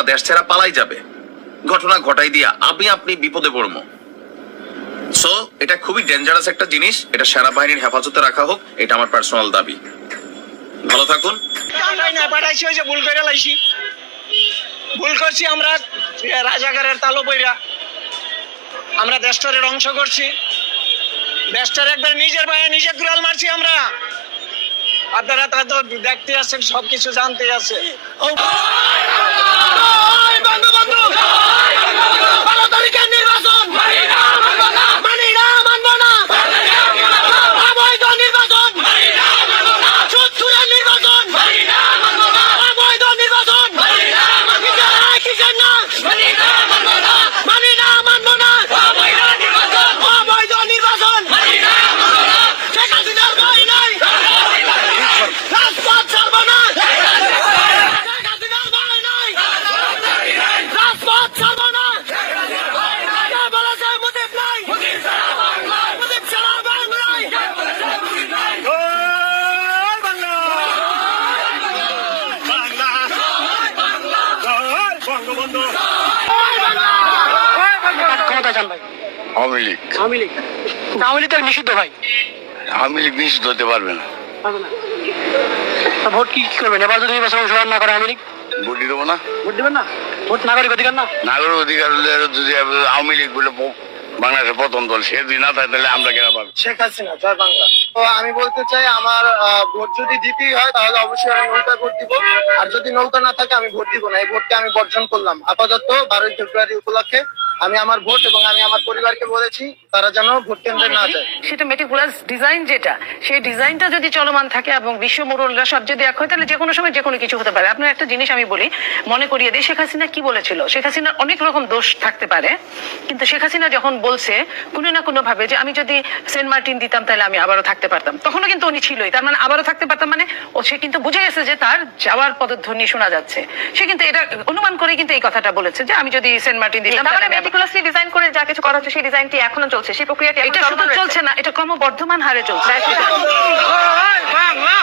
না দেশ ছেড়া পালাই যাবে, ঘটনা ঘটাই দিয়া আপনি বিপদে পড়বো। সো এটা খুবই ডেঞ্জারাস একটা জিনিস, এটা সেনাবাহিনীর হেফাজতে রাখা হোক, এটা আমার পার্সোনাল দাবি। ভালো থাকুন। ভুল করছি আমরা, রাজাকারের তালো বইরা আমরা দেশটারে ধ্বংস করছি, দেশটার একবার নিজের ভাইয়ে নিজে কুড়াল মারছি আমরা। আপনারা তা তো দেখতে আছেন, সবকিছু জানতে আছে। আওয়ামী লীগ তো নিষিদ্ধ ভাই, আওয়ামী লীগ নিষিদ্ধ হতে পারবে না। ভোট কি করবেন এবার যদি নির্বাচন অংশগ্রহণ না করে? আওয়ামী লীগ ভোট দেবো না। ভোট দেবেন না? ভোট নাগরিক অধিকার না? নাগরিক অধিকার হলে যদি আওয়ামী লীগ বলে বাংলাদেশের প্রথম দল, সে যদি না থাকে তাহলে আমরা কেন পাবো? শেখ হাসিনা জয় বাংলা। তো আমি বলতে চাই, আমার ভোট যদি দিতেই হয় তাহলে অবশ্যই আমি নৌকা ভোট দিব, আর যদি নৌকা না থাকে আমি ভোট দিব না। এই ভোটকে আমি বর্জন করলাম। আপাতত 12 ফেব্রুয়ারি উপলক্ষে আমি আমার ভোট এবং আমি আমার পরিবারকে বলেছি তারা যেন ভোট কেন্দ্রে না যায়। সেটা মেটিকুলাস ডিজাইন, যেটা সেই ডিজাইনটা যদি চলমান থাকে এবং বিশ্ব মোড়লরা সব যদি এক হয়, তাহলে যে কোনো সময় যে কোনো কিছু হতে পারে। আপনার একটা জিনিস আমি বলি, মনে করিয়ে দিই, শেখ হাসিনা কি বলেছিল? শেখ হাসিনার অনেক রকম দোষ থাকতে পারে, কিন্তু শেখ হাসিনা যখন বলছে কোনো না কোনো ভাবে যে আমি যদি সেন্ট মার্টিন দিতাম তাহলে আমি আবারও থাকতে পারতাম, তখনও কিন্তু উনি ছিলই। তার মানে আবারও থাকতে পারতাম মানে সে কিন্তু বুঝে গেছে যে তার যাওয়ার পদধ্বনি শোনা যাচ্ছে। সে কিন্তু এটা অনুমান করে কিন্তু এই কথাটা বলেছে যে আমি যদি সেন্ট মার্টিন দিতাম। মেটিকুলাসলি ডিজাইন করে যা কিছু করা হচ্ছে সেই ডিজাইনটি এখনো চলছে, সেই প্রক্রিয়াটি এটা শুধু চলছে না, এটা ক্রমবর্ধমান হারে চলছে। বাংলা